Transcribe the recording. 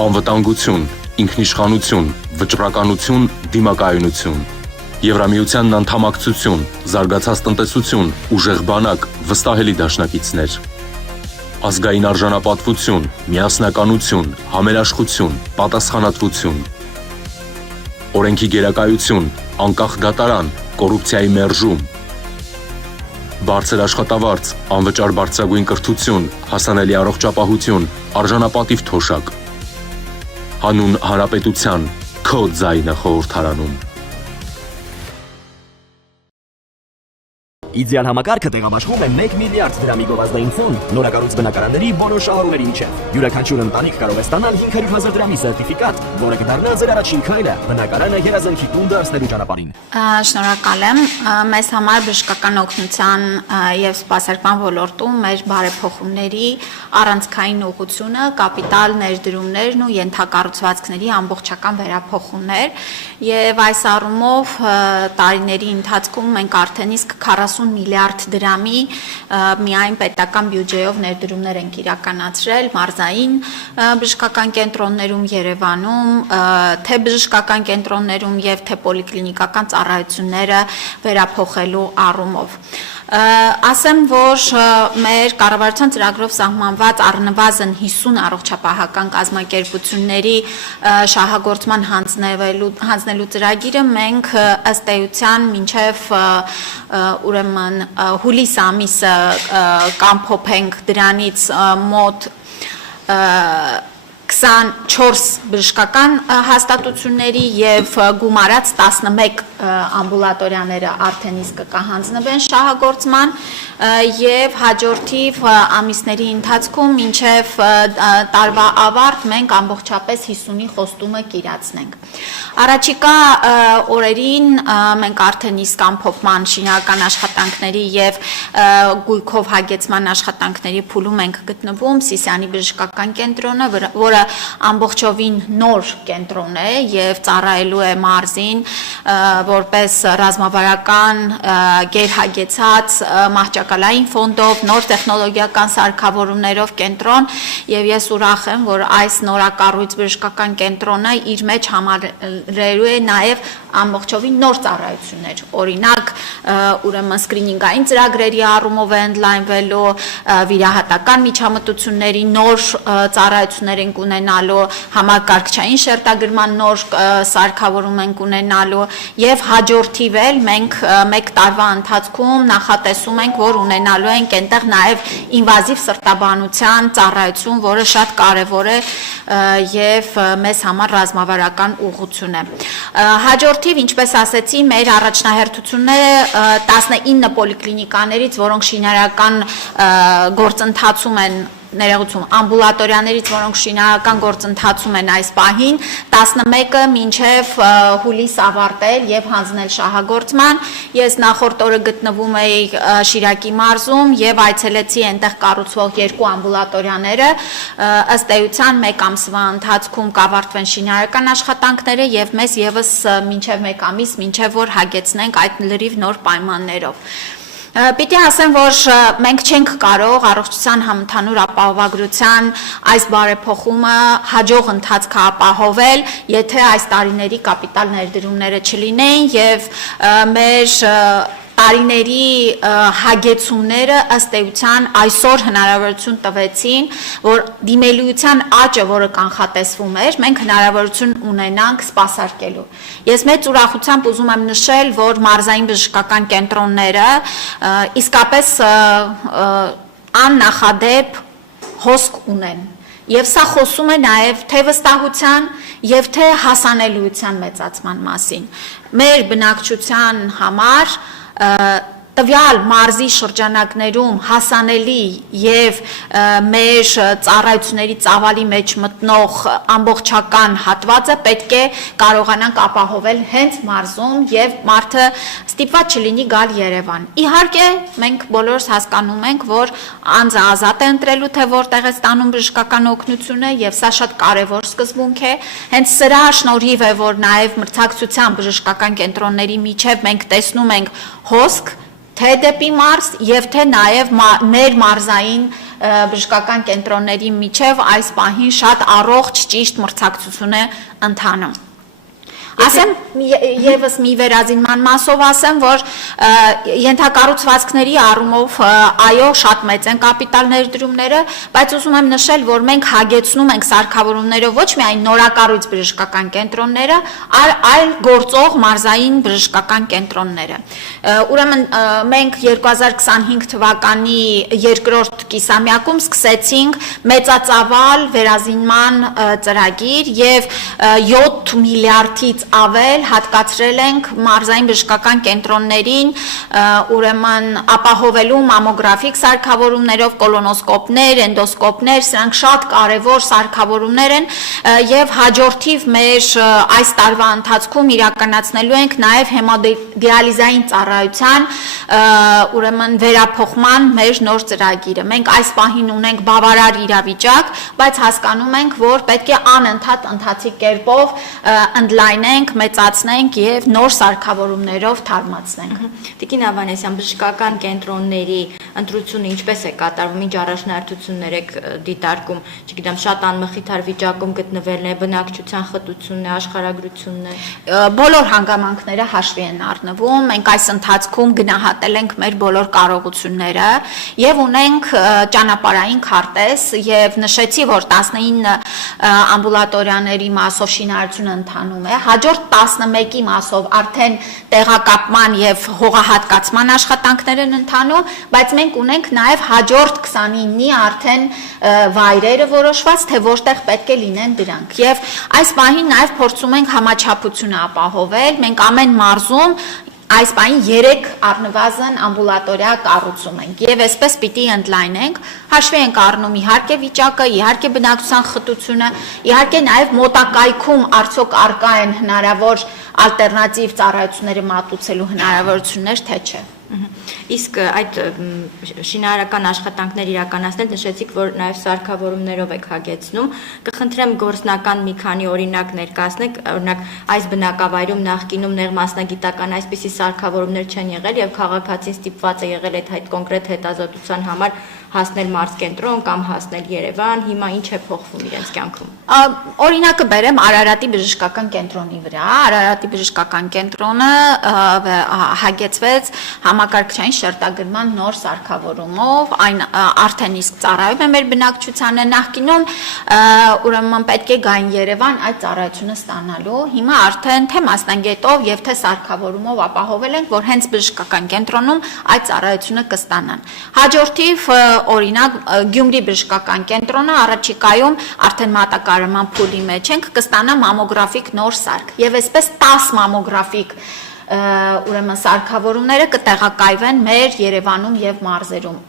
անվտանգություն, ինքնիշխանություն, վճռականություն, դիմակայունություն, Եվրամիությանն անդամակցություն, զարգացած տնտեսություն, ուժեղ բանակ, վստահելի դաշնակիցներ, ազգային արժանապատվություն, միասնականություն, համերաշխություն, պատասխանատվություն, օրենքի գերակայություն, անկախ դատարան, կոռուպցիայի մերժում, բարձր աշխատավարձ, անվճար բարձրագույն կրթություն, հասանելի առողջապահություն, արժանապատիվ թոշակ, հանուն հանրապետության, քո ձայնը խորհրդարանում։ Իդեալ համակարգը տեղաբաշխում է 1 միլիարդ դրամի գովազդային ֆոնդ նորակառույց բնակարանների բոլոր շահառուների միջև։ Յուրաքանչյուր ընտանիք կարող է ստանալ 500,000 դրամի սերտիֆիկատ, որը կդառնա ձեր առաջին քայլը բնակարանը երազանքի տուն դարձնելու ճանապարհին։ Շնորհակալ եմ։ Մեզ համար բժշկական օգնության եւ սպասարկման ոլորտում մեր բարեփոխումների առանցքային ուղղությունը կապիտալ ներդրումներն ու ենթակառուցվածքների ամբողջական վերափոխումներ եւ այս առումով տարիների ընթացքում մենք արդեն իսկ 40 միլիարդ դրամի միայն պետական բյուջեով ներդրումներ ենք իրականացրել մարզային բժշկական կենտրոններում Երևանում, թե բժշկական կենտրոններում եւ թե պոլիկլինիկական ծառայությունները վերափոխելու առումով։ Ասեմ, որ մեր կառավարության ծրագրով սահմանված առնվազն 50 առողջապահական կազմակերպությունների շահագործման հանձնելու ծրագիրը մենք ըստ էության մինչև ուրեմն հուլիս ամիսը կամփոփենք դրանից մոտ 24 բժշկական հաստատությունների եւ գումարած 11 ամբուլատորիաները արդեն իսկ կհանձնվեն շահագործման եւ հաջորդիվ ամիսների ընթացքում մինչեւ տարվա ավարտ մենք ամբողջապես 50-ի խոստումը կիրացնենք։ Առաջիկա օրերին մենք արդեն իսկ ամփոփման շինարական աշխատանքների եւ գույքով հագեցման աշխատանքների փուլում ենք գտնվում Սիսիանի բժշկական կենտրոնը, որը ամբողջովին նոր կենտրոն է եւ ծառայելու է մարզին որպես ռազմավարական գերհագեցած մահճակալային ֆոնդով նոր տեխնոլոգիական սարքավորումներով կենտրոն եւ ես ուրախ եմ, որ այս նորակառույց բժշկական կենտրոնը իր մեջ համարելու է նաեւ ամբողջովին նոր ծառայություններ, օրինակ ուրեմն սկրինինգային ծրագրերի առումով է ընդլայնվելու, վիրահատական միջամտությունների նոր ծառայություններ ենք ունենալու, համակարգչային շերտագրման նոր սարքավորում ենք ունենալու եւ հաջորդիվ էլ մենք մեկ տարվա ընթացքում նախատեսում ենք, որ ունենալու ենք այնտեղ նաեւ ինվազիվ սրտաբանության ծառայություն, որը շատ կարեւոր է եւ մեզ համար ռազմավարական ուղղություն է։ Հաջորդիվ, ինչպես ասեցի, մեր առաջնահերթությունները 19 պոլիկլինիկաներից, որոնք շինարարական գործընթացում են ներողություն, ամբուլատորիաներից, որոնք շինարարական գործընթացում են այս պահին, 11-ը մինչև հուլիս ավարտել եւ հանձնել շահագործման։ Ես նախորդ օրը գտնվում էի Շիրակի մարզում եւ այցելեցի այնտեղ կառուցվող 2 ամբուլատորիաները, ըստ էության 1 ամսվա ընթացքում կավարտվեն շինարարական աշխատանքները եւ մեզ եւս մինչեւ 1 ամիս, մինչեւ որ հագեցնենք այդ լրիվ նոր պայմաններով։ Պիտի ասեմ, որ մենք չենք կարող առողջության համընդհանուր ապահովագրության այս բարեփոխումը հաջող ընթացք ապահովել, եթե այս տարիների կապիտալ ներդրումները չլինեին եւ մեր տարիների հագեցումները ըստ էության այսօր հնարավորություն տվեցին, որ դիմելիության աճը, որը կանխատեսվում էր, մենք հնարավորություն ունենանք սպասարկելու։ Ես մեծ ուրախությամբ ուզում եմ նշել, որ մարզային բժշկական կենտրոնները իսկապես աննախադեպ հոսք ունեն։ Եվ սա խոսում է նաև թե վստահության եւ թե հասանելիության մեծացման մասին։ Մեր բնակչության համար տվյալ մարզի շրջանակներում հասանելի եւ մեր ծառայությունների ծավալի մեջ մտնող ամբողջական հատվածը պետք է կարողանանք ապահովել հենց մարզում եւ մարդը ստիպված չլինի գալ Երևան։ Իհարկե, մենք բոլորս հասկանում ենք, որ անձը ազատ է ընտրելու թե որտեղ է ստանում բժշկական օգնությունը եւ սա շատ կարեւոր սկզբունք է։ Հենց սրա շնորհիվ է, որ նաեւ մրցակցության բժշկական կենտրոնների միջև մենք տեսնում ենք հոսք թե դեպի մարզ եւ թե նաեւ ներմարզային բժշկական կենտրոնների միջև այս պահին շատ առողջ ճիշտ մրցակցություն է ընթանում։ Ասեմ եւս մի վերազինման մասով ասեմ, որ ենթակառուցվածքների առումով այո շատ մեծ են կապիտալ ներդրումները, բայց ուզում եմ նշել, որ մենք հագեցնում ենք սարքավորումներով ոչ միայն նորակառույց բժշկական կենտրոնները, այլ գործող մարզային բժշկական կենտրոնները։ Ուրեմն մենք 2025 թվականի երկրորդ կիսամյակում սկսեցինք մեծածավալ վերազինման ծրագիր եւ 7 միլիարդից ավել հատկացրել ենք մարզային բժշկական կենտրոններին, ուրեմն ապահովելու մամոգրաֆիկ սարքավորումներով, կոլոնոսկոպներ, էնդոսկոպներ, սրանք շատ կարևոր սարքավորումներ են եւ հաջորդիվ մեր այս տարվա ընթացքում իրականացնելու ենք նաեւ հեմոդիալիզային ծառայության ուրեմն վերափոխման մեր նոր ծրագիրը։ Մենք այս պահին ունենք բավարար իրավիճակ, բայց հասկանում ենք, որ պետք է անընդհատ ընթացիկ կերպով ընդլայնենք, մեծացնենք եւ նոր սարքավորումներով թարմացնենք։ Տիկին Ավանեսյան, բժշկական կենտրոնների ընտրությունը ինչպես է կատարվում, ինչ առաջնահերթություններ եք դիտարկում, չգիտեմ, շատ անմխիթար վիճակում գտնվելն է, բնակչության խտությունն է, աշխարհագրությունն է։ Բոլոր հանգամանքները հաշվի են առնվում, մենք այս ընթացքում գնահատել ենք մեր բոլոր կարողությունները եւ ունենք ճանապարհային քարտեզ եւ նշեցի, որ 19 ամբուլատորիաների մասով շինարարությունը ընթանում է, հաջորդ 11-ի մասով արդեն տեղակապման եւ հողահատկացման աշխատանքներ են ընթանում, բայց մենք ունենք նաեւ հաջորդ 29-ի արդեն վայրերը որոշված, թե որտեղ պետք է լինեն դրանք։ Եվ այս պահին նաեւ փորձում ենք համաչափությունը ապահովել, մենք ամեն մարզում այս պահին 3 առնվազն ամբուլատորիա կառուցում ենք եւ այսպես պիտի ընդլայնենք, հաշվի ենք առնում իհարկե վիճակը, իհարկե բնակչության խտությունը, իհարկե նաեւ մոտակայքում արդյոք արկա են հնարավոր ալտերնատիվ ծառայությունները մատուցելու հնարավորություններ, թե չէ։ Իսկ այդ շինարարական աշխատանքներ իրականացնել նշեցիք, որ նաև սարքավորումներով եք հագեցնում, կխնդրեմ գործնական մի քանի օրինակ ներկայացնեք, օրինակ այս բնակավայրում նախկինում նեղմասնագիտական այսպիսի սարքավորումներ չեն եղել եւ քաղաքացին ստիպված է եղել այդ կոնկրետ հետազոտության համար հասնել մարզկենտրոն կամ հասնել Երևան, հիմա ինչ է փոխվում իրենց կյանքում։ Օրինակը բերեմ Արարատի բժշկական կենտրոնի վրա։ Արարատի բժշկական կենտրոնը հագեցվեց համակարգչային շերտագրման նոր սարքավորումով, այն արդեն իսկ ծառայում է մեր բնակչությանը, նախկինում ուրեմն պետք է գային Երևան այդ ծառայությունը ստանալու։ Հիմա արդեն թե մասնագետով եւ թե սարքավորումով ապահովել ենք, որ հենց բժշկական կենտրոնում այդ ծառայությունը կստանան։ Հաջորդիվ օրինակ Գյումրի բժշկական կենտրոնը առաջիկայում արդեն մատակարարման փուլի մեջ ենք, կստանա մամոգրաֆիկ նոր սարք եւ այսպես 10 մամոգրաֆիկ ուրեմն սարքավորումները կտեղակայվեն մեր Երևանում եւ մարզերում։